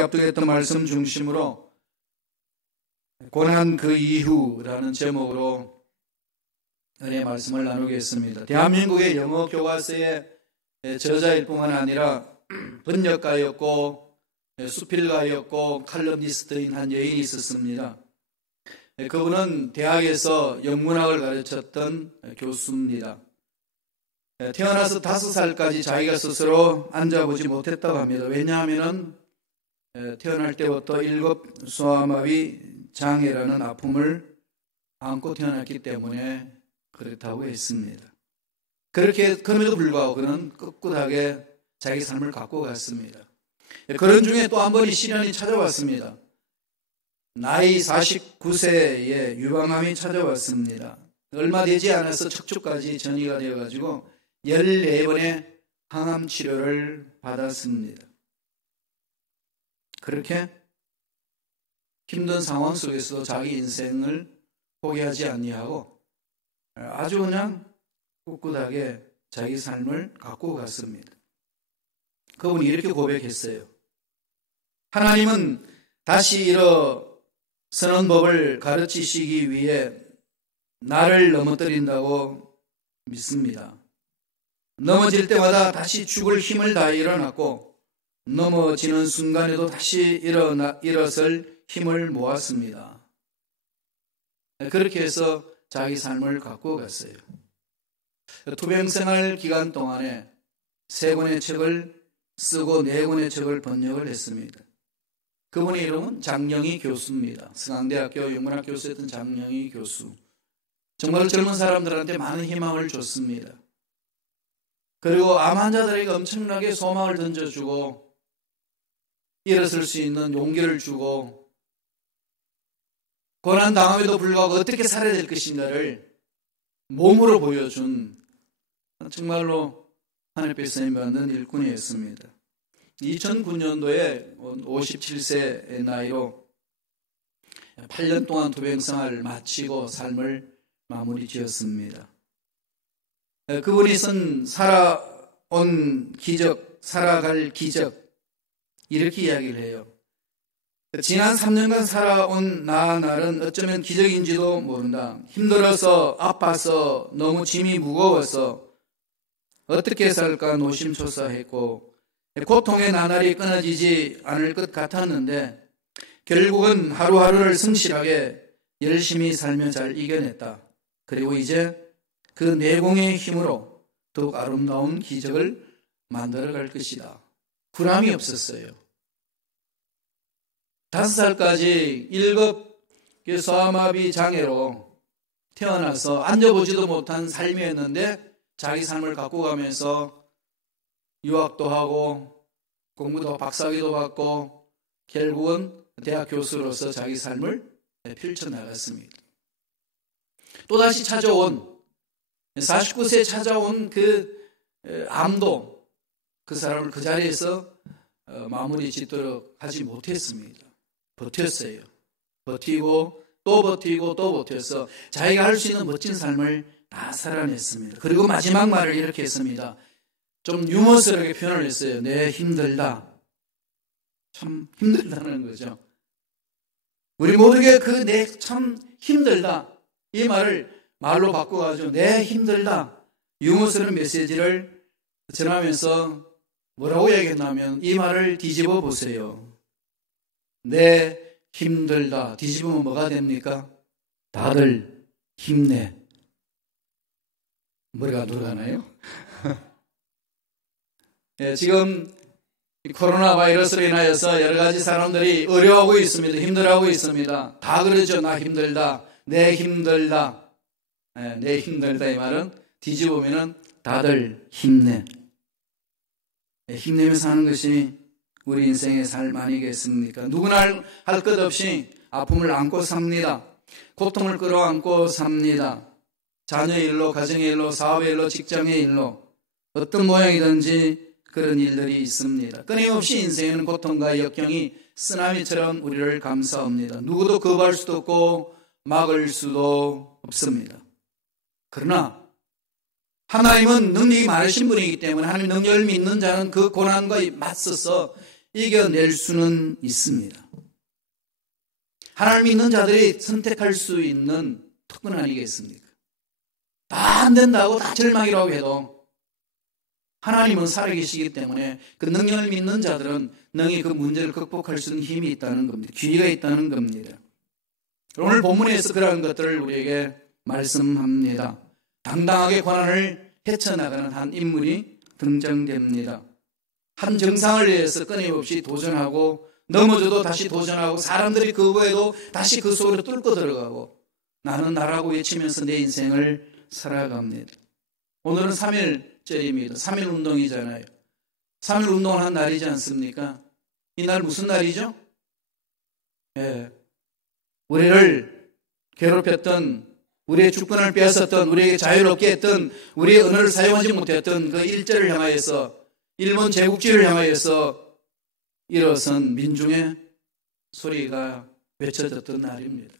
합독했던 말씀 중심으로 고난 그 이후라는 제목으로 은혜의 말씀을 나누겠습니다. 대한민국의 영어 교과서의 저자일 뿐만 아니라 번역가였고 수필가였고 칼럼니스트인 한 여인이 있었습니다. 그분은 대학에서 영문학을 가르쳤던 교수입니다. 태어나서 5살까지 자기가 스스로 앉아보지 못했다고 합니다. 왜냐하면 태어날 때부터 일급소아마비 장애라는 아픔을 안고 태어났기 때문에 그렇다고 했습니다. 그럼에도 불구하고 그는 꿋꿋하게 자기 삶을 갖고 갔습니다. 그런 중에 또 한 번이 시련이 찾아왔습니다. 나이 49세에 유방암이 찾아왔습니다. 얼마 되지 않아서 척추까지 전이가 되어가지고 14번의 항암 치료를 받았습니다. 그렇게 힘든 상황 속에서도 자기 인생을 포기하지 아니하고 아주 그냥 꿋꿋하게 자기 삶을 갖고 갔습니다. 그분이 이렇게 고백했어요. 하나님은 다시 일어서는 법을 가르치시기 위해 나를 넘어뜨린다고 믿습니다. 넘어질 때마다 다시 죽을 힘을 다해 일어났고 넘어지는 순간에도 다시 일어설 힘을 모았습니다. 그렇게 해서 자기 삶을 갖고 갔어요. 투병생활 기간 동안에 3권의 책을 쓰고 4권의 책을 번역을 했습니다. 그분의 이름은 장영희 교수입니다. 성황대학교 영문학 교수였던 장영희 교수. 정말 젊은 사람들한테 많은 희망을 줬습니다. 그리고 암 환자들에게 엄청나게 소망을 던져주고 일어설 수 있는 용기를 주고 고난당함에도 불구하고 어떻게 살아야 될 것인가를 몸으로 보여준 정말로 하늘빛에 받는 일꾼이었습니다. 2009년도에 57세의 나이로 8년 동안 투병생활을 마치고 삶을 마무리 지었습니다. 그분이 쓴 살아온 기적, 살아갈 기적 이렇게 이야기를 해요. 지난 3년간 살아온 나날은 어쩌면 기적인지도 모른다. 힘들어서 아파서 너무 짐이 무거워서 어떻게 살까 노심초사했고 고통의 나날이 끊어지지 않을 것 같았는데 결국은 하루하루를 성실하게 열심히 살며 잘 이겨냈다. 그리고 이제 그 내공의 힘으로 더욱 아름다운 기적을 만들어갈 것이다. 불안이 없었어요. 5살까지 1급 소아마비 장애로 태어나서 앉아보지도 못한 삶이었는데 자기 삶을 갖고 가면서 유학도 하고 공부도 박사학위도 받고 결국은 대학 교수로서 자기 삶을 펼쳐나갔습니다. 또다시 찾아온 49세에 찾아온 그 암도 그 사람을 그 자리에서 마무리 짓도록 하지 못했습니다. 버텼어요. 버티고 또 버티고 또 버텨서 자기가 할 수 있는 멋진 삶을 다 살아냈습니다. 그리고 마지막 말을 이렇게 했습니다. 좀 유머스럽게 표현을 했어요. 네, 힘들다. 참 힘들다는 거죠. 우리 모두에게 그 네, 참 힘들다. 이 말을 말로 바꿔가지고 네, 힘들다. 유머스러운 메시지를 전하면서 뭐라고 얘기했냐면 이 말을 뒤집어 보세요. 네, 힘들다. 뒤집으면 뭐가 됩니까? 다들 힘내. 머리가 돌아가나요? 네, 지금 코로나 바이러스로 인하여서 여러 가지 사람들이 어려워하고 있습니다. 힘들어하고 있습니다. 다 그러죠. 나 힘들다. 내 힘들다. 네, 내 힘들다 이 말은 뒤집으면 다들 힘내. 네, 힘내면서 사는 것이 우리 인생의 삶 아니겠습니까? 누구나 할 것 없이 아픔을 안고 삽니다. 고통을 끌어안고 삽니다. 자녀의 일로, 가정의 일로, 사업의 일로, 직장의 일로 어떤 모양이든지 그런 일들이 있습니다. 끊임없이 인생에는 고통과 역경이 쓰나미처럼 우리를 감싸옵니다. 누구도 거부할 수도 없고 막을 수도 없습니다. 그러나 하나님은 능력이 많으신 분이기 때문에 하나님 능력을 믿는 자는 그 고난과 맞서서 이겨낼 수는 있습니다. 하나님 믿는 자들이 선택할 수 있는 특권 아니겠습니까? 다 안 된다고 다 절망이라고 해도 하나님은 살아계시기 때문에 그 능력을 믿는 자들은 능히 그 문제를 극복할 수 있는 힘이 있다는 겁니다. 기회가 있다는 겁니다. 오늘 본문에서 그러한 것들을 우리에게 말씀합니다. 당당하게 고난을 헤쳐나가는 한 인물이 등장됩니다. 한 정상을 위해서 끊임없이 도전하고 넘어져도 다시 도전하고 사람들이 그거에도 다시 그 속으로 뚫고 들어가고 나는 나라고 외치면서 내 인생을 살아갑니다. 오늘은 3일절입니다. 3일 운동이잖아요. 3일 운동을 한 날이지 않습니까? 이 날 무슨 날이죠? 예. 우리를 괴롭혔던, 우리의 주권을 빼앗았던, 우리에게 자유를 없게 했던, 우리의 언어를 사용하지 못했던 그 일제를 향하여서, 일본 제국주의를 향하여서 일어선 민중의 소리가 외쳐졌던 날입니다.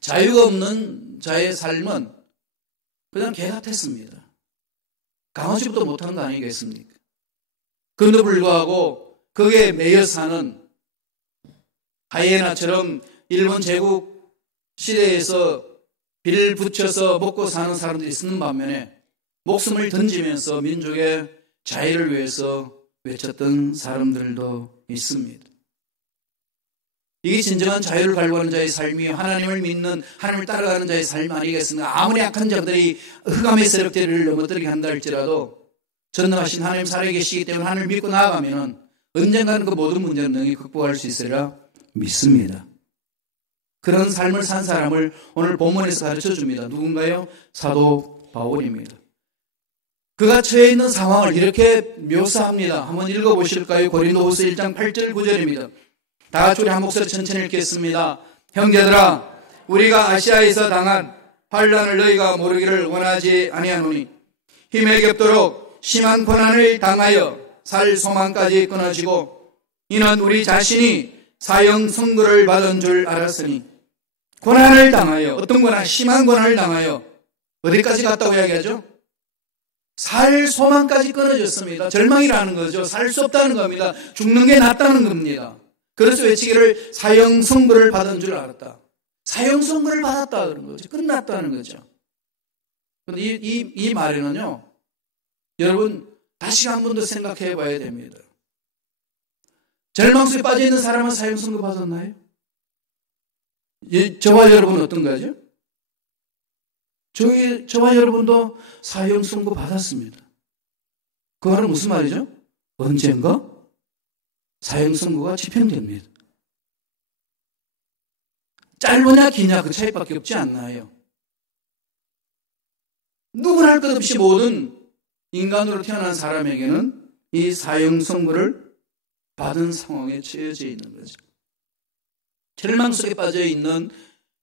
자유가 없는 자의 삶은 그냥 개 같았습니다. 강아지보다 못한 거 아니겠습니까? 그런데 불구하고 거기에 매여 사는 하이에나처럼 일본 제국 시대에서 빌 붙여서 먹고 사는 사람들이 있는 반면에 목숨을 던지면서 민족의 자유를 위해서 외쳤던 사람들도 있습니다. 이게 진정한 자유를 갈구하는 자의 삶이 하나님을 믿는, 하나님을 따라가는 자의 삶 아니겠습니까? 아무리 약한 자들이 흑암의 세력들을 넘어뜨리게 한다 할지라도 전능하신 하나님 살아계시기 때문에 하나님을 믿고 나아가면 언젠가는 그 모든 문제는 능히 극복할 수 있으리라 믿습니다. 그런 삶을 산 사람을 오늘 본문에서 가르쳐줍니다. 누군가요? 사도 바울입니다. 그가 처해 있는 상황을 이렇게 묘사합니다. 한번 읽어보실까요? 고린도후서 1장 8절 9절입니다. 다 같이 우리 한 목소리 천천히 읽겠습니다. 형제들아, 우리가 아시아에서 당한 환난을 너희가 모르기를 원하지 아니하노니 힘에 겹도록 심한 고난을 당하여 살 소망까지 끊어지고 이는 우리 자신이 사형 선고를 받은 줄 알았으니. 고난을 당하여, 어떤 고난? 심한 고난을 당하여 어디까지 갔다고 이야기하죠? 살 소망까지 끊어졌습니다. 절망이라는 거죠. 살 수 없다는 겁니다. 죽는 게 낫다는 겁니다. 그래서 외치기를 사형 선고를 받은 줄 알았다. 사형 선고를 받았다 그런 거죠. 끝났다는 거죠. 그런데 이 말에는요, 여러분 다시 한 번 더 생각해 봐야 됩니다. 절망 속에 빠져 있는 사람은 사형 선고 받았나요? 저와 여러분은 어떤 거죠? 저와 여러분도 사형 선고 받았습니다. 그 말은 무슨 말이죠? 언젠가 사형 선고가 집행됩니다. 짧으냐 기냐 그 차이밖에 없지 않나요? 누구나 할 것 없이 모든 인간으로 태어난 사람에게는 이 사형 선고를 받은 상황에 처해져 있는 거죠. 절망 속에 빠져 있는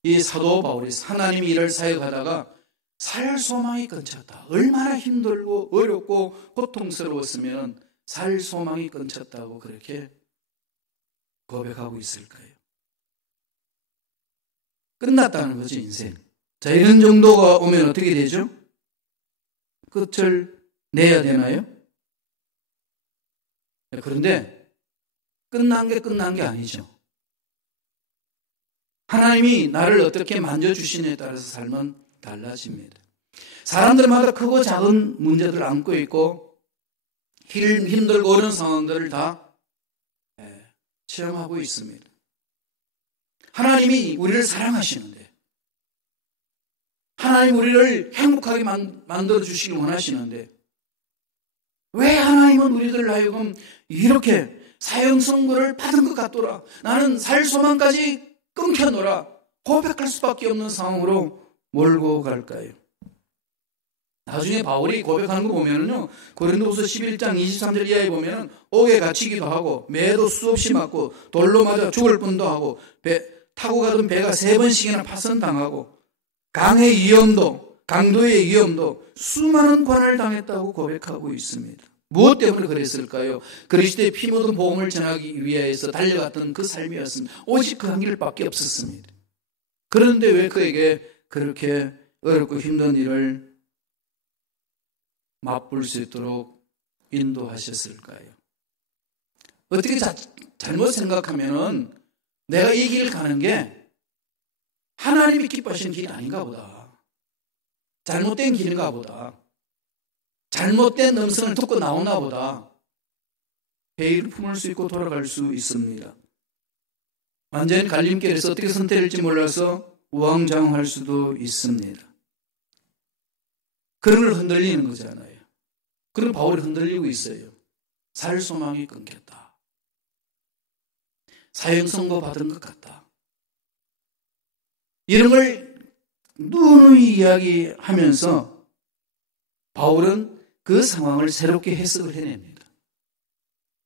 이 사도 바울이 하나님 일을 사역하다가 살 소망이 끊쳤다. 얼마나 힘들고 어렵고 고통스러웠으면 살 소망이 끊쳤다고 그렇게 고백하고 있을까요? 끝났다는 거죠, 인생. 자, 이런 정도가 오면 어떻게 되죠? 끝을 내야 되나요? 그런데 끝난 게 아니죠. 하나님이 나를 어떻게 만져주시느냐에 따라서 삶은 달라집니다. 사람들마다 크고 작은 문제들을 안고 있고 힘들고 어려운 상황들을 다 체험하고 있습니다. 하나님이 우리를 사랑하시는데, 하나님 우리를 행복하게 만들어주시길 원하시는데, 왜 하나님은 우리들 하여금 이렇게 사형 선고를 받은 것 같더라, 나는 살 소망까지 끊겨노라 고백할 수밖에 없는 상황으로 몰고 갈까요? 나중에 바울이 고백하는 거 보면은요, 고린도후서 11장 23절 이하에 보면은 옥에 갇히기도 하고 매도 수없이 맞고 돌로 맞아 죽을 뻔도 하고 타고 가던 배가 3번씩이나 파손당하고 강의 위험도 강도의 위험도 수많은 고난을 당했다고 고백하고 있습니다. 무엇 때문에 그랬을까요? 그리스도의 피 묻은 복음을 전하기 위해서 달려갔던 그 삶이었습니다. 오직 그 한 길밖에 없었습니다. 그런데 왜 그에게 그렇게 어렵고 힘든 일을 맛볼 수 있도록 인도하셨을까요? 어떻게 잘못 생각하면은 내가 이 길 가는 게 하나님이 기뻐하시는 길이 아닌가 보다. 잘못된 길인가 보다. 잘못된 음성을 듣고 나오나 보다. 회의를 품을 수 있고 돌아갈 수 있습니다. 완전히 갈림길에서 어떻게 선택할지 몰라서 우왕좌왕할 수도 있습니다. 그런 걸 흔들리는 거잖아요. 그런 바울이 흔들리고 있어요. 살 소망이 끊겼다. 사형 선고 받은 것 같다. 이런 걸 누누이 이야기하면서 바울은 그 상황을 새롭게 해석을 해냅니다.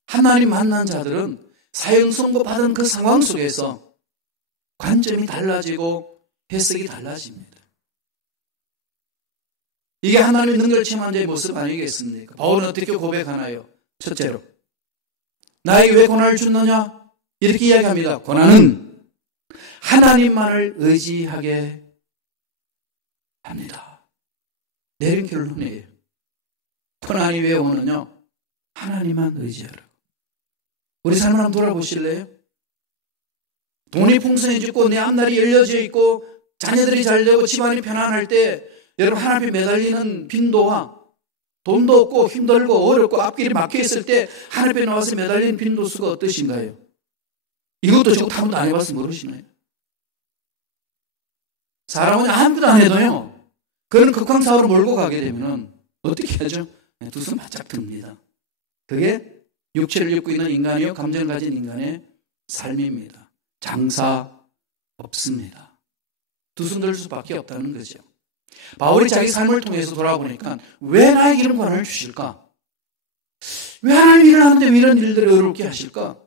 하나님 만난 자들은 사형 선고 받은 그 상황 속에서 관점이 달라지고 해석이 달라집니다. 이게 하나님의 능력을 체험한 자의 모습 아니겠습니까? 바울은 어떻게 고백하나요? 첫째로, 나에게 왜 고난을 주느냐? 이렇게 이야기합니다. 고난은 하나님만을 의지하게 합니다. 내린 결론이에요. 고난이 왜 오느냐? 하나님만 의지하라고. 우리 삶을 한번 돌아보실래요? 돈이 풍성해지고 내 앞날이 열려져 있고 자녀들이 잘되고 집안이 편안할 때 여러분 하나님 앞에 매달리는 빈도와 돈도 없고 힘들고 어렵고 앞길이 막혀있을 때 하나님 앞에 나와서 매달리는 빈도수가 어떠신가요? 이것도 저것도 한 번도 안 해봐서 모르시나요? 사람은 아무것도 안 해도요, 그런 극황사업으로 몰고 가게 되면 어떻게 하죠? 두 손 바짝 듭니다. 그게 육체를 입고 있는 인간이요, 감정을 가진 인간의 삶입니다. 장사 없습니다. 두 손 들 수밖에 없다는 거죠. 바울이 자기 삶을 통해서 돌아보니까 왜 나에게 이런 고난을 주실까? 왜 하나님 일을 하는데 왜 이런 일들을 어렵게 하실까?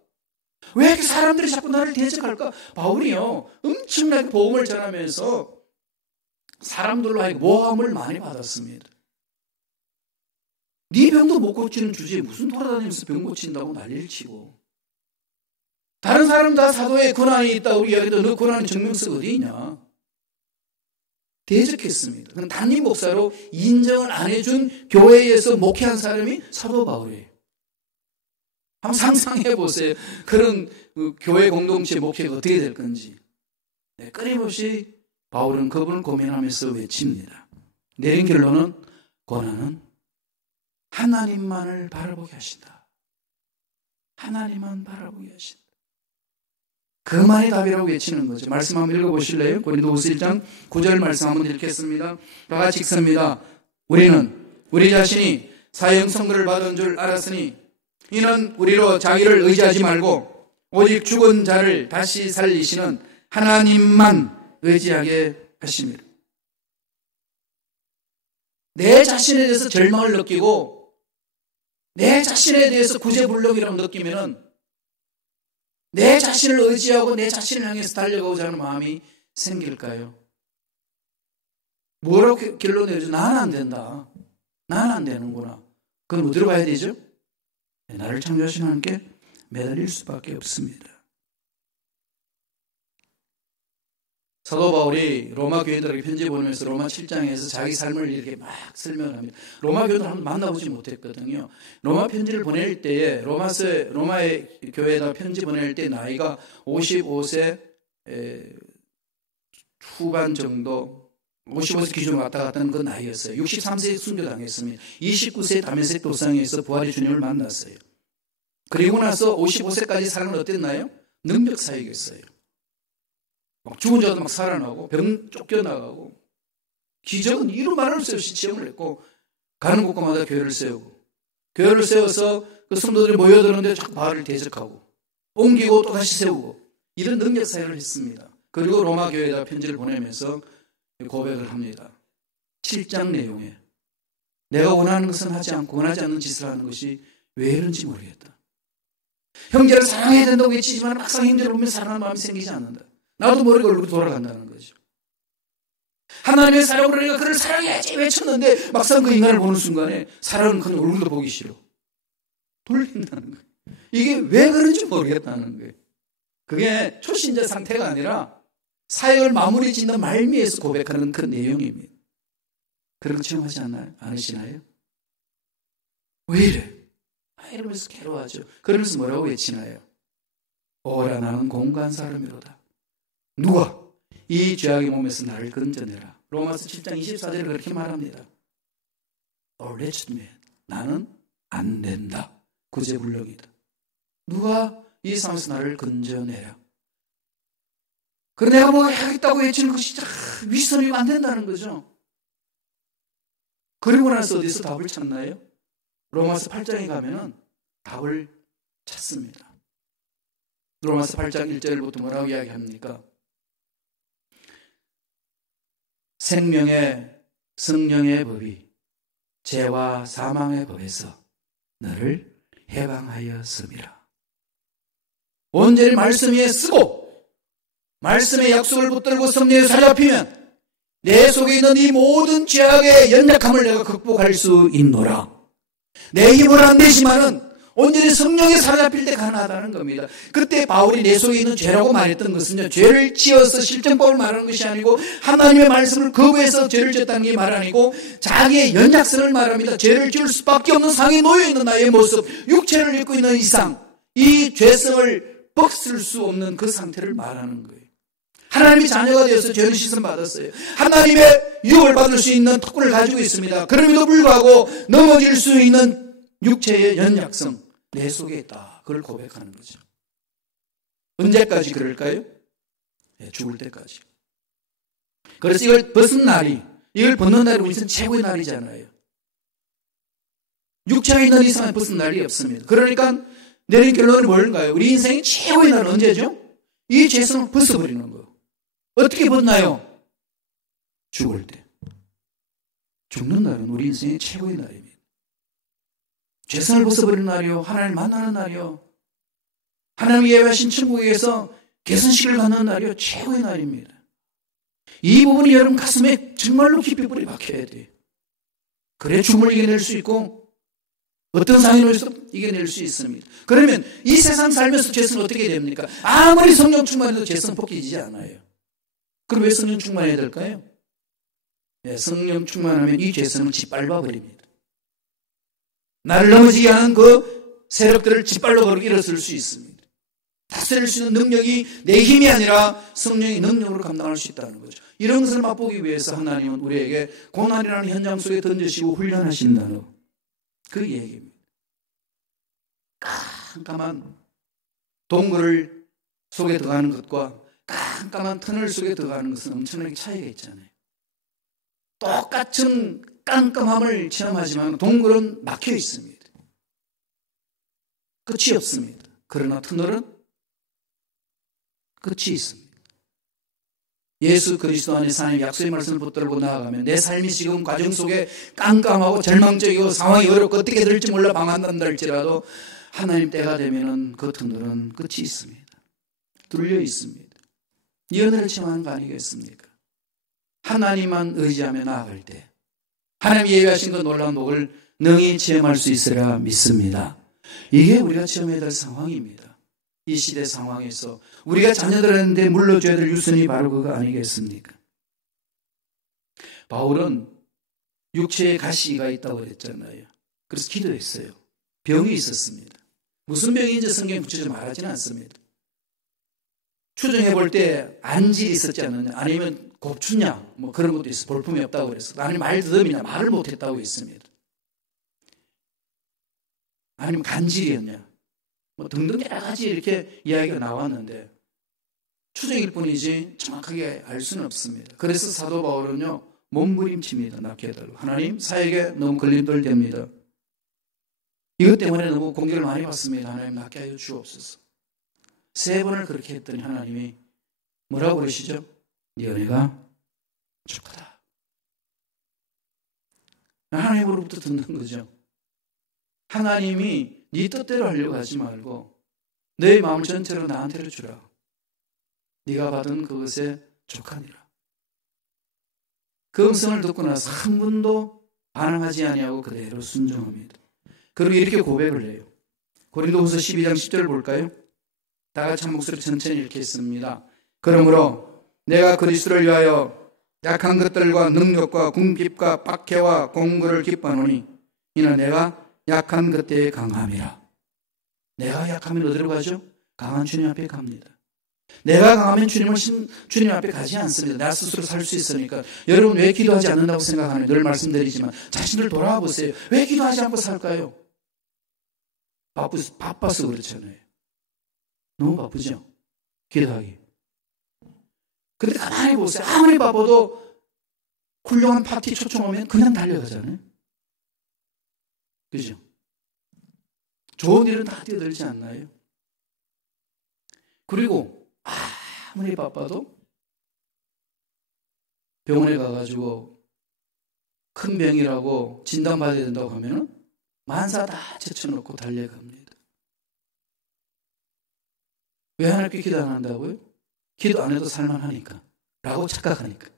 왜 이렇게 사람들이 자꾸 나를 대적할까? 바울이요, 엄청나게 복음을 전하면서 사람들로 하여금 모함을 많이 받았습니다. 네 병도 못 고치는 주제에 무슨 돌아다니면서 병 고친다고 난리를 치고, 다른 사람 다 사도에 고난이 있다고 이야기해도 너 고난의 증명서가 어디 있냐? 대적했습니다. 그럼 담임 목사로 인정을 안 해준 교회에서 목회한 사람이 사도 바울이에요. 한번 상상해 보세요. 그런 교회 공동체 목회가 어떻게 될 건지. 네, 끊임없이 바울은 그분을 고민하면서 외칩니다. 내린 결론은 고난은 하나님만을 바라보게 하신다. 하나님만 바라보게 하신다. 그만이 답이라고 외치는 거죠. 말씀 한번 읽어보실래요? 고린도후서 1장 9절 말씀 한번 읽겠습니다. 다 같이 읽습니다. 우리는 우리 자신이 사형 선고를 받은 줄 알았으니 이는 우리로 자기를 의지하지 말고 오직 죽은 자를 다시 살리시는 하나님만 의지하게 하십니다. 내 자신에 대해서 절망을 느끼고 내 자신에 대해서 구제불능이라고 느끼면은 내 자신을 의지하고 내 자신을 향해서 달려가고자 하는 마음이 생길까요? 뭐라고 결론 내죠? 나는 안 된다. 나는 안 되는구나. 그럼 어디로 가야 되죠? 나를 창조하신 하나님께 매달릴 수밖에 없습니다. 사도 바울이 로마 교인들에게 편지 보내면서 로마 7장에서 자기 삶을 이렇게 막 설명합니다. 로마 교인들 한번 만나보지 못했거든요. 로마 편지를 보낼 때에 로마의 교회에다 편지 보낼 때 나이가 55세 후반 정도, 55세 기준 왔다 갔다 하는 그 나이였어요. 63세에 순교당했습니다. 29세에 다메섹 도상에서 부활의 주님을 만났어요. 그리고 나서 55세까지 삶은 어땠나요? 능력사역이었어요. 막 죽은 자도 막 살아나고 병 쫓겨나가고 기적은 이루 말할 수 없이 시험을 했고 가는 곳마다 교회를 세우고 교회를 세워서 그 성도들이 모여드는데 자꾸 바알을 대적하고 옮기고 또 다시 세우고 이런 능력 사역을 했습니다. 그리고 로마 교회에다 편지를 보내면서 고백을 합니다. 7장 내용에 내가 원하는 것은 하지 않고 원하지 않는 짓을 하는 것이 왜 이런지 모르겠다. 형제를 사랑해야 된다고 외치지만 막상 형제를 보면 사랑하는 마음이 생기지 않는다. 나도 모르게 얼굴로 돌아간다는 거죠. 하나님의 사랑으로 내가 그를 사랑해야지 외쳤는데 막상 그 인간을 보는 순간에 사랑은 그냥 얼굴도 보기 싫어. 돌린다는 거예요. 이게 왜 그런지 모르겠다는 거예요. 그게 초신자 상태가 아니라 사역을 마무리 짓는 말미에서 고백하는 그 내용입니다. 그런 거 체험하지 않으시나요? 왜 이래? 이러면서 괴로워하죠. 그러면서 뭐라고 외치나요? 오라 나는 공고한 사람이로다. 누가 이 죄악의 몸에서 나를 건져내라. 로마서 7장 24절에 그렇게 말합니다. wretched man, 나는 안 된다. 구제불능이다. 누가 이 상황에서 나를 건져내라. 그래 내가 뭐 하겠다고 외치는 것이 위선이 안 된다는 거죠. 그리고 나서 어디서 답을 찾나요? 로마서 8장에 가면은 답을 찾습니다. 로마서 8장 1절부터 뭐라고 이야기합니까? 생명의 성령의 법이 죄와 사망의 법에서 너를 해방하였음이라. 온전히 말씀 위에 쓰고 말씀의 약속을 붙들고 성령에 사로잡히면 내 속에 있는 이 모든 죄악의 연약함을 내가 극복할 수 있노라. 내 힘으로 안 되지만은 온전히 성령에 사로잡힐 때 가능하다는 겁니다. 그때 바울이 내 속에 있는 죄라고 말했던 것은요, 죄를 지어서 실정법을 말하는 것이 아니고 하나님의 말씀을 거부해서 죄를 지었다는 게 말 아니고 자기의 연약성을 말합니다. 죄를 지을 수밖에 없는 상황에 놓여있는 나의 모습, 육체를 입고 있는 이상, 이 죄성을 벗을 수 없는 그 상태를 말하는 거예요. 하나님의 자녀가 되어서 죄를 씻음 받았어요. 하나님의 유혹을 받을 수 있는 특권을 가지고 있습니다. 그럼에도 불구하고 넘어질 수 있는 육체의 연약성 내 속에 있다. 그걸 고백하는 거죠. 언제까지 그럴까요? 네, 죽을 때까지. 그래서 이걸 벗은 날이, 이걸 벗는 날이 우리 인생 최고의 날이잖아요. 육체가 있는 이상은 벗은 날이 없습니다. 그러니까 내린 결론이 뭘까요? 우리 인생의 최고의 날은 언제죠? 이 죄성을 벗어버리는 거. 어떻게 벗나요? 죽을 때. 죽는 날은 우리 인생의 최고의 날입니다. 죄성을 벗어버리는 날이요, 하나님을 만나는 날이요, 하나님이 예배하신 천국에서 개선식을 갖는 날이요, 최고의 날입니다. 이 부분이 여러분 가슴에 정말로 깊이 뿌리 박혀야 돼요. 그래 죽음을 이겨낼 수 있고 어떤 상황에서도 이겨낼 수 있습니다. 그러면 이 세상 살면서 죄성은 어떻게 됩니까? 아무리 성령 충만해도 죄성 벗기지 않아요. 그럼 왜 성령 충만해야 될까요? 네, 성령 충만하면 이 죄성을 짓밟아 버립니다. 나를 넘어지게 하는 그 세력들을 짓밟아 버리고 일어설 수 있습니다. 다스릴 수 있는 능력이 내 힘이 아니라 성령의 능력으로 감당할 수 있다는 거죠. 이런 것을 맛보기 위해서 하나님은 우리에게 고난이라는 현장 속에 던지시고 훈련하신다는 그 얘기입니다. 깜깜한 동굴을 속에 들어가는 것과 깜깜한 터널 속에 들어가는 것은 엄청나게 차이가 있잖아요. 똑같은 깜깜함을 체험하지만 동굴은 막혀 있습니다. 끝이 없습니다. 그러나 터널은 끝이 있습니다. 예수 그리스도 안에 사는 약속의 말씀을 붙들고 나아가면 내 삶이 지금 과정 속에 깜깜하고 절망적이고 상황이 어렵고 어떻게 될지 몰라 방황한다 할지라도 하나님 때가 되면은 그 터널은 끝이 있습니다. 뚫려 있습니다. 이 은혜를 체험하는 거 아니겠습니까? 하나님만 의지하며 나아갈 때 하나님이 예비하신 그 놀라운 복을 능히 체험할 수 있으리라 믿습니다. 이게 우리가 체험해야 될 상황입니다. 이 시대 상황에서 우리가 자녀들한테 물러줘야 될 유선이 바로 그거 아니겠습니까? 바울은 육체에 가시가 있다고 그랬잖아요. 그래서 기도했어요. 병이 있었습니다. 무슨 병인지 성경에 구체적으로 말하지는 않습니다. 추정해 볼 때 안질이 있었지 않느냐, 아니면 곱추냐, 뭐 그런 것도 있어. 볼품이 없다고 그랬어. 아니면 말더듬이냐, 말을 못했다고 했습니다. 아니면 간질이었냐, 뭐 등등 여러 가지 이렇게 이야기가 나왔는데 추정일 뿐이지 정확하게 알 수는 없습니다. 그래서 사도 바울은요 몸부림칩니다. 낫게 해달라고. 하나님 사역에 너무 걸림돌 됩니다. 이것 때문에 너무 공격을 많이 받습니다. 하나님 낫게 하여 주옵소서. 3번을 그렇게 했더니 하나님이 뭐라고 그러시죠? 네 은혜가 축하다. 하나님으로부터 듣는 거죠. 하나님이 네 뜻대로 하려고 하지 말고 너의 마음을 전체로 나한테로 주라. 네가 받은 그것에 족하니라. 그 음성을 듣고 나서 한 번도 반항하지 아니하고 그대로 순종합니다. 그리고 이렇게 고백을 해요. 고린도후서 12장 10절 볼까요? 다 같이 한 목소리 천천히 이렇게 했습니다. 그러므로 내가 그리스도를 위하여 약한 것들과 능력과 궁핍과 박해와 공고를 기뻐하노니 이는 내가 약한 그때의 강함이라. 내가 약하면 어디로 가죠? 강한 주님 앞에 갑니다. 내가 강하면 주님 앞에 가지 않습니다. 나 스스로 살 수 있으니까. 여러분 왜 기도하지 않는다고 생각하면 늘 말씀드리지만 자신을 돌아와 보세요. 왜 기도하지 않고 살까요? 바빠서 그렇잖아요. 너무 바쁘죠? 기도하기. 근데 가만히 보세요. 아무리 바빠도 훌륭한 파티 초청 오면 그냥 달려가잖아요. 그죠? 좋은 일은 다 뛰어들지 않나요? 그리고 아무리 바빠도 병원에 가가지고 큰 병이라고 진단받아야 된다고 하면 만사 다 제쳐놓고 달려갑니다. 왜 하나님께 기도 안 한다고요? 기도 안 해도 살만하니까 라고 착각하니까.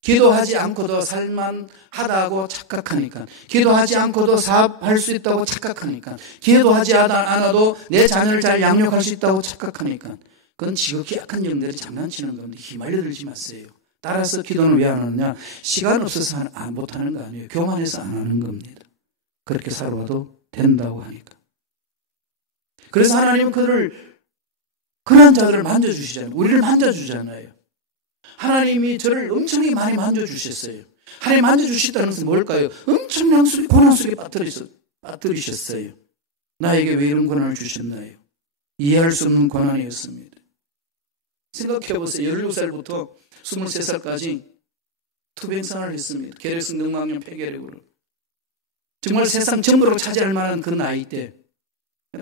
기도하지 않고도 살만하다고 착각하니까. 기도하지 않고도 사업할 수 있다고 착각하니까. 기도하지 않아도 내 자녀를 잘 양육할 수 있다고 착각하니까. 그건 지극히 약한 영들이 장난치는 겁니다. 휘말려들지 마세요. 따라서 기도는 왜 안 하느냐? 시간 없어서 못하는 거 아니에요. 교만해서 안 하는 겁니다. 그렇게 살아와도 된다고 하니까. 그래서 하나님은 그런 자들을 만져주시잖아요. 우리를 만져주잖아요. 하나님이 저를 엄청나게 많이 만져주셨어요. 하나님 만져주시다는 것은 뭘까요? 엄청난 고난 속에 빠뜨리셨어요. 나에게 왜 이런 고난을 주셨나요? 이해할 수 없는 고난이었습니다. 생각해보세요. 17살부터 23살까지 투병생활을 했습니다. 계력성 늑막염 폐결핵으로. 정말 세상 전부를 차지할 만한 그 나이 때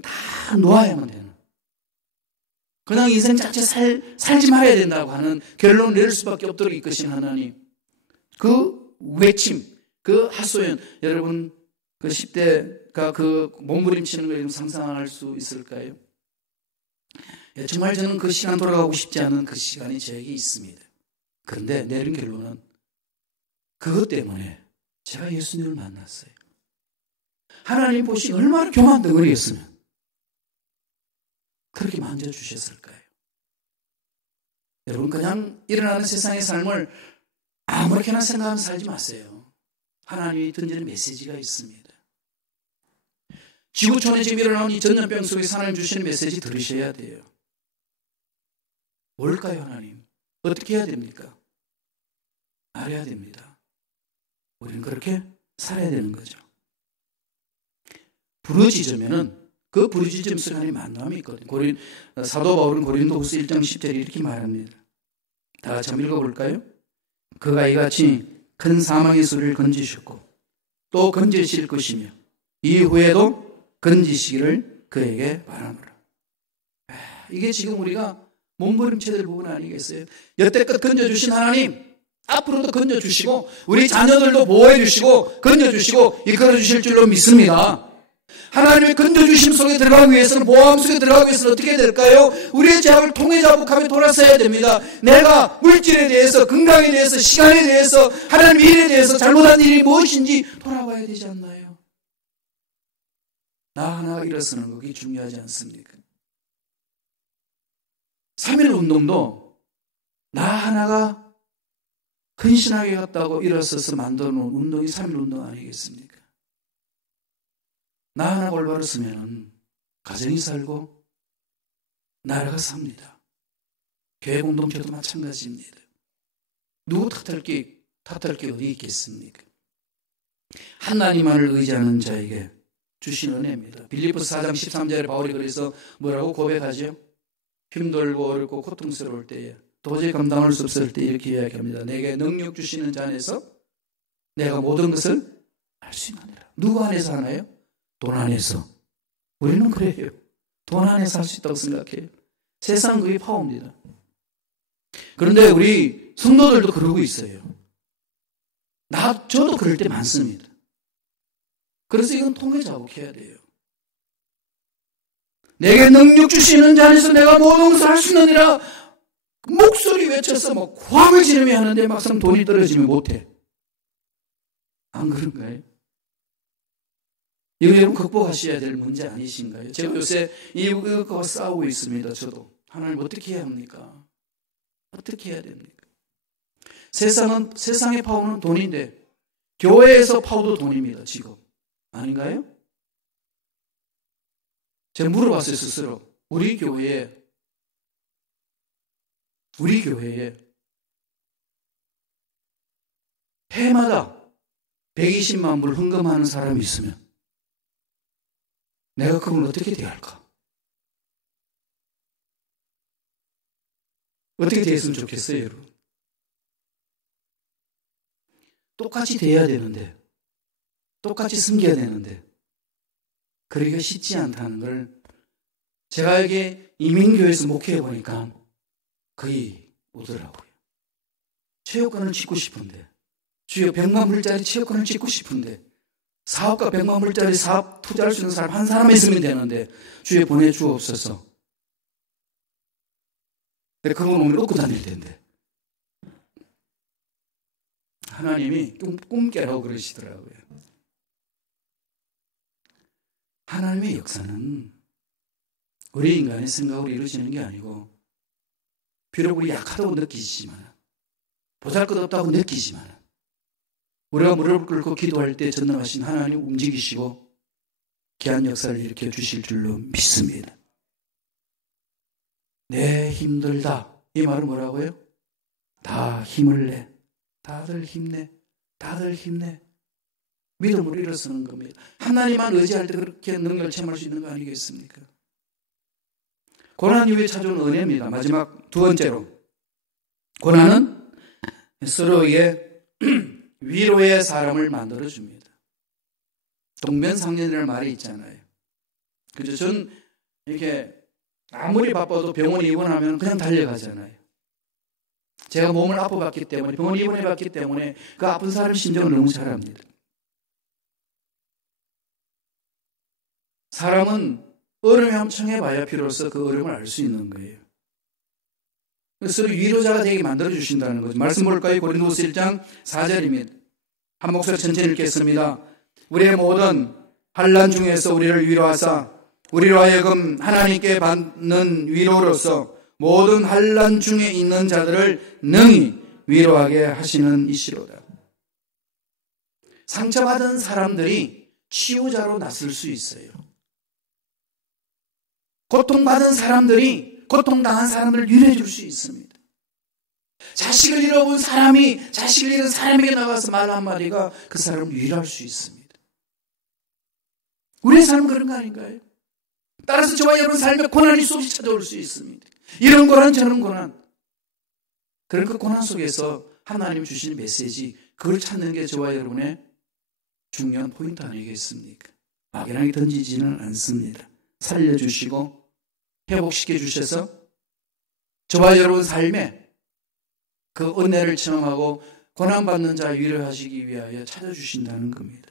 다 놓아야만 되는. 그냥 인생 자체 살지 말아야 된다고 하는 결론을 내릴 수밖에 없도록 이끄신 하나님. 그 외침, 그 하소연, 여러분 그 10대가 그 몸부림치는 걸 상상할 수 있을까요? 정말 저는 그 시간 돌아가고 싶지 않은 그 시간이 저에게 있습니다. 그런데 내린 결론은 그것 때문에 제가 예수님을 만났어요. 하나님 보시 얼마나 교만 덩어리였으면 그렇게 만져주셨을까요? 여러분 그냥 일어나는 세상의 삶을 아무렇게나 생각하면서 살지 마세요. 하나님이 던지는 메시지가 있습니다. 지구촌에 지금 일어나는 이 전염병 속에서 하나님 주시는 메시지 들으셔야 돼요. 뭘까요, 하나님? 어떻게 해야 됩니까? 알아야 됩니다. 우리는 그렇게 살아야 되는 거죠. 부르짖으면은 그 부르짖음 속에 하나님 만남이 있거든요. 사도 바울은 고린도후서 1장 10절에 이렇게 말합니다. 다 같이 한번 읽어볼까요? 그가 이같이 큰 사망의 소리를 건지셨고 또 건지실 것이며 이후에도 건지시기를 그에게 바라노라. 이게 지금 우리가 몸부림쳐야 될 부분 아니겠어요? 여태껏 건져주신 하나님 앞으로도 건져주시고 우리 자녀들도 보호해주시고 건져주시고 이끌어주실 줄로 믿습니다. 하나님의 건져주심 속에 들어가기 위해서는, 보호함 속에 들어가기 위해서는 어떻게 해야 될까요? 우리의 죄악을 통회자복하며 돌아서야 됩니다. 내가 물질에 대해서, 건강에 대해서, 시간에 대해서, 하나님의 일에 대해서 잘못한 일이 무엇인지 돌아봐야 되지 않나요? 나 하나 일어서는 것이 중요하지 않습니까? 3.1 운동도 나 하나가 헌신하게 갔다고 일어서서 만드는 운동이 3.1 운동 아니겠습니까? 나 하나 올바로 쓰면 가정이 살고 나라가 삽니다. 교회 공동체도 마찬가지입니다. 누구 탓할 게 어디 있겠습니까? 하나님만을 의지하는 자에게 주신 은혜입니다. 빌립보서 4장 13절에 바울이 그래서 뭐라고 고백하죠? 힘들고 어렵고 고통스러울 때에 도저히 감당할 수 없을 때 이렇게 이야기합니다. 내게 능력 주시는 자 안에서 내가 모든 것을 할 수 있느니라. 누구 안에서 하나요? 돈 안에서. 우리는 그래요. 돈 안에서 할 수 있다고 생각해요. 세상 그게 파워입니다. 그런데 우리 성도들도 그러고 있어요. 저도 그럴 때 많습니다. 그래서 이건 통회자복해야 돼요. 내게 능력 주시는 자 안에서 내가 모든 것을 할 수 있느니라 목소리 외쳐서 뭐 고함을 지르며 하는데 막상 돈이 떨어지면 못해. 안 그런가요? 이거 여러분 극복하셔야 될 문제 아니신가요? 제가 요새 이거와 싸우고 있습니다. 저도. 하나님 어떻게 해야 합니까? 어떻게 해야 됩니까? 세상의 파워는 돈인데 교회에서 파워도 돈입니다. 지금. 아닌가요? 제가 물어봤어요, 스스로. 우리 교회에 해마다 120만 불 헌금하는 사람이 있으면 내가 그걸 어떻게 대할까? 어떻게 대했으면 좋겠어요, 여러분? 똑같이 대해야 되는데, 똑같이 섬겨야 되는데, 그러기가 쉽지 않다는 걸 제가 여기 이민교회에서 목회해 보니까 거의 오더라고요. 체육관을 짓고 싶은데, 주여 100만 불짜리 체육관을 짓고 싶은데, 사업가 100만 불짜리 사업 투자할 수 있는 사람 한 사람 있으면 되는데, 주여 보내주옵소서. 근데 그건 오늘 얻고 다닐 텐데. 하나님이 꿈깨라고 그러시더라고요. 하나님의 역사는 우리 인간의 생각으로 이루어지는 게 아니고, 비록 우리 약하다고 느끼지만, 보잘것없다고 느끼지만, 우리가 무릎을 꿇고 기도할 때 전능하신 하나님 움직이시고 귀한 역사를 일으켜 주실 줄로 믿습니다. 내 힘들다. 이 말은 뭐라고요? 다 힘을 내. 다들 힘내. 다들 힘내. 믿음으로 일어서는 겁니다. 하나님만 의지할 때 그렇게 능력을 체험할 수 있는 거 아니겠습니까? 고난 이후에 찾아온 은혜입니다. 마지막 두 번째로, 고난은 서로에게 위로의 사람을 만들어줍니다. 동면상련이라는 말이 있잖아요. 그죠? 전 이렇게 아무리 바빠도 병원에 입원하면 그냥 달려가잖아요. 제가 몸을 아파봤기 때문에, 병원에 입원해봤기 때문에 그 아픈 사람 심정을 너무 잘 압니다. 사람은 어려움에 한번 청해봐야 비로소 그 어려움을 알 수 있는 거예요. 서로 위로자가 되게 만들어주신다는 거죠. 말씀 볼까요? 고린도후서 1장 4절입니다. 한 목소리 천천히 읽겠습니다. 우리의 모든 환난 중에서 우리를 위로하사 우리로 하여금 하나님께 받는 위로로서 모든 환난 중에 있는 자들을 능히 위로하게 하시는 이시로다. 상처받은 사람들이 치유자로 나설 수 있어요. 고통받은 사람들이 고통당한 사람들을 위로해 줄 수 있습니다. 자식을 잃어본 사람이 자식을 잃은 사람에게 나가서 말 한마디가 그 사람을 위로할 수 있습니다. 우리의 삶은 그런 거 아닌가요? 따라서 저와 여러분 삶에 고난이 수없이 찾아올 수 있습니다. 이런 고난 저런 고난. 그런 그 고난 속에서 하나님 주시는 메시지, 그걸 찾는 게 저와 여러분의 중요한 포인트 아니겠습니까? 막연하게 던지지는 않습니다. 살려주시고 회복시켜 주셔서 저와 여러분 삶에 그 은혜를 체험하고 고난받는 자 위로하시기 위하여 찾아주신다는 겁니다.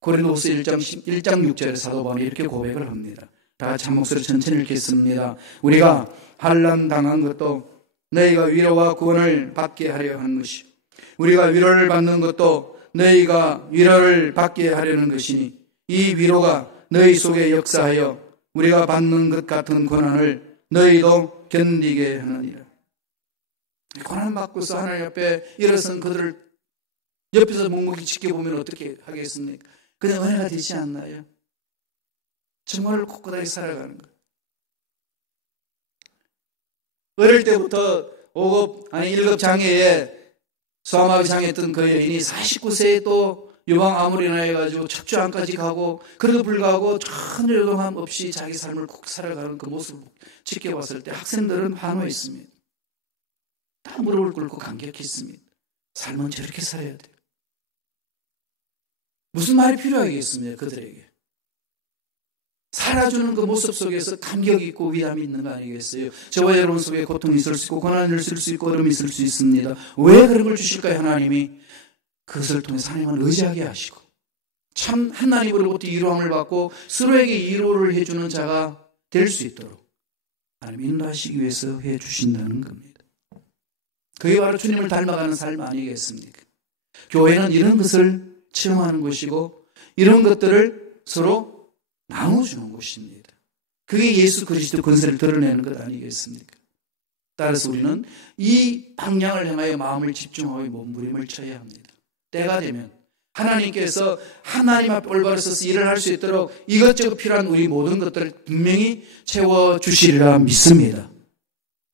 고린도후서 1장 6절에 사도 바울이 이렇게 고백을 합니다. 다 같이 한 목소리 천천히 읽겠습니다. 우리가 환난 당한 것도 너희가 위로와 구원을 받게 하려 하는 것이요 우리가 위로를 받는 것도 너희가 위로를 받게 하려는 것이니 이 위로가 너희 속에 역사하여 우리가 받는 것 같은 고난을 너희도 견디게 하느니라. 고난받고서 하나님 앞에 일어선 그들을 옆에서 묵묵히 지켜보면 어떻게 하겠습니까? 그냥 은혜가 되지 않나요? 정말로 꿋꿋하게 살아가는 것. 어릴 때부터 5급, 1급 장애에 소아마비 장애였던 그 여인이 49세에 또 유방암으로 인하여가지고 척추암까지 가고, 그래도 불구하고 전혀 요동함 없이 자기 삶을 꼭 살아가는 그 모습을 지켜봤을 때 학생들은 환호했습니다. 다 무릎을 꿇고 감격했습니다. 삶은 저렇게 살아야 돼요. 무슨 말이 필요하겠습니까? 그들에게. 살아주는 그 모습 속에서 감격이 있고 위함이 있는 거 아니겠어요? 저와 여러분 속에 고통이 있을 수 있고 고난이 있을 수 있고 어려움이 있을 수 있습니다. 왜 그런 걸 주실까요? 하나님이 그것을 통해서 하나님을 의지하게 하시고 참 하나님으로부터 위로함을 받고 서로에게 위로를 해주는 자가 될 수 있도록 하나님 인도하시기 위해서 해주신다는 겁니다. 그게 바로 주님을 닮아가는 삶 아니겠습니까? 교회는 이런 것을 체험하는 곳이고 이런 것들을 서로 나눠주는 곳입니다. 그게 예수 그리스도 권세를 드러내는 것 아니겠습니까? 따라서 우리는 이 방향을 향하여 마음을 집중하고 몸부림을 쳐야 합니다. 때가 되면 하나님께서 하나님 앞에 올바로 서서 일을 할 수 있도록 이것저것 필요한 우리 모든 것들을 분명히 채워주시리라 믿습니다.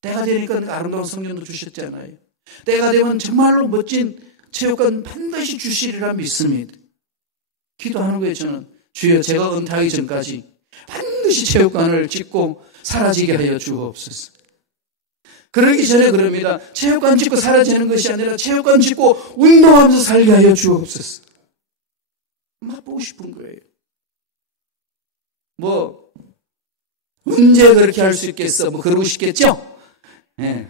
때가 되니까 아름다운 성경도 주셨잖아요. 때가 되면 정말로 멋진 체육관 반드시 주시리라 믿습니다. 기도하는 거예요. 저는 주여 제가 은퇴하기 전까지 반드시 체육관을 짓고 사라지게 하여 주옵소서. 그러기 전에 그럽니다. 체육관 짓고 사라지는 것이 아니라 체육관 짓고 운동하면서 살게 하여 주옵소서. 맛보고 싶은 거예요. 언제 그렇게 할 수 있겠어? 그러고 싶겠죠? 예.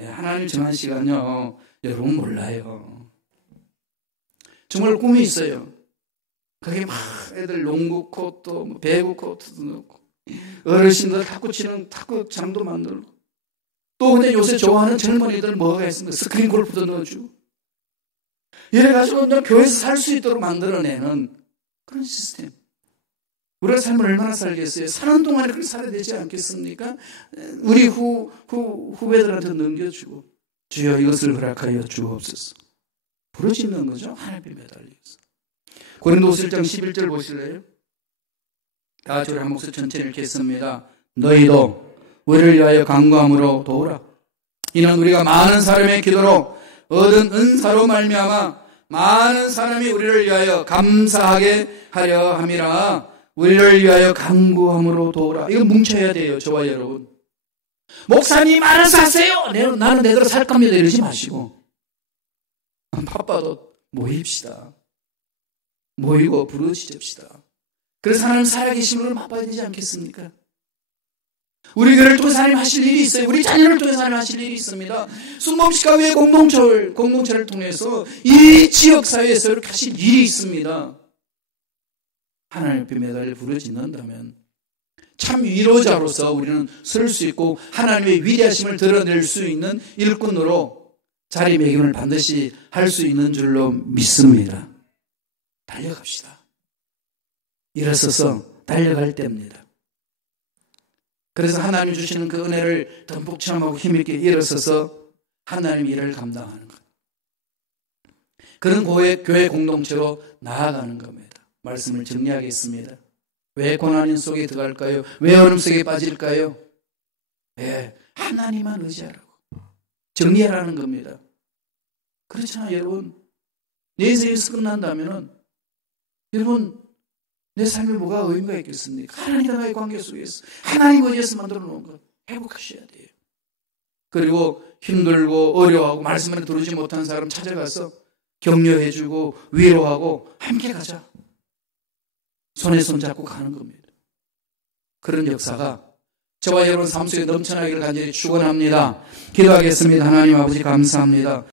하나님 정한 시간요, 여러분 몰라요. 정말 꿈이 있어요. 그게 막 애들 농구 코트, 배구 코트도 넣고, 어르신들 탁구 치는 탁구장도 만들고, 또 근데 요새 좋아하는 젊은이들 뭐가 있습니까? 스크린 골프도 넣어주고. 이래가지고 그냥 교회에서 살 수 있도록 만들어내는 그런 시스템. 우리가 삶을 얼마나 살겠어요? 사는 동안에 그렇게 살아야 되지 않겠습니까? 우리 후배들한테 넘겨주고, 주여 이것을 허락하여 주옵소서. 부르짖는 거죠. 하나님께 매달려서. 고린도후서 1장 11절 보실래요? 다 같이 우리 한 목소리 천천히 읽겠습니다. 너희도 우리를 위하여 간구함으로 도우라. 이는 우리가 많은 사람의 기도로 얻은 은사로 말미암아 많은 사람이 우리를 위하여 감사하게 하려 함이라. 우리를 위하여 간구함으로 도우라. 이거 뭉쳐야 돼요. 저와 여러분. 목사님 알아서 하세요. 나는 내대로 살 겁니다. 이러지 마시고 바빠도 모입시다. 모이고 부르짖읍시다. 그래서 하나님 살아계심을 맛봐야 되지 않겠습니까? 우리 교회를 통해서 하나님 하실 일이 있어요. 우리 자녀를 통해서 하나님 하실 일이 있습니다. 순범시가회 공동체를 통해서 이 지역사회에서 이렇게 하실 일이 있습니다. 하나님 앞에 매달려 부르짖는다면 참 위로자로서 우리는 설 수 있고 하나님의 위대하심을 드러낼 수 있는 일꾼으로 자리매김을 반드시 할 수 있는 줄로 믿습니다. 달려갑시다. 일어서서 달려갈 때입니다. 그래서 하나님 주시는 그 은혜를 듬뿍 체험하고 힘있게 일어서서 하나님 일을 감당하는 것. 그런 교회 공동체로 나아가는 겁니다. 말씀을 정리하겠습니다. 왜 고난 속에 들어갈까요? 왜 어둠 속에 빠질까요? 왜? 하나님만 의지하라고. 정리하라는 겁니다. 그렇잖아요, 여러분. 내 인생에서 끝난다면은, 여러분, 내 삶에 뭐가 의미가 있겠습니까? 하나님과 나의 관계 속에서, 하나님 의지해서 만들어 놓은 것, 회복하셔야 돼요. 그리고 힘들고 어려워하고 말씀을 들으지 못한 사람 찾아가서 격려해주고 위로하고 함께 가자. 손에 손 잡고 가는 겁니다. 그런 역사가 저와 여러분 삶 속에 넘쳐나기를 간절히 축원합니다. 기도하겠습니다. 하나님 아버지 감사합니다.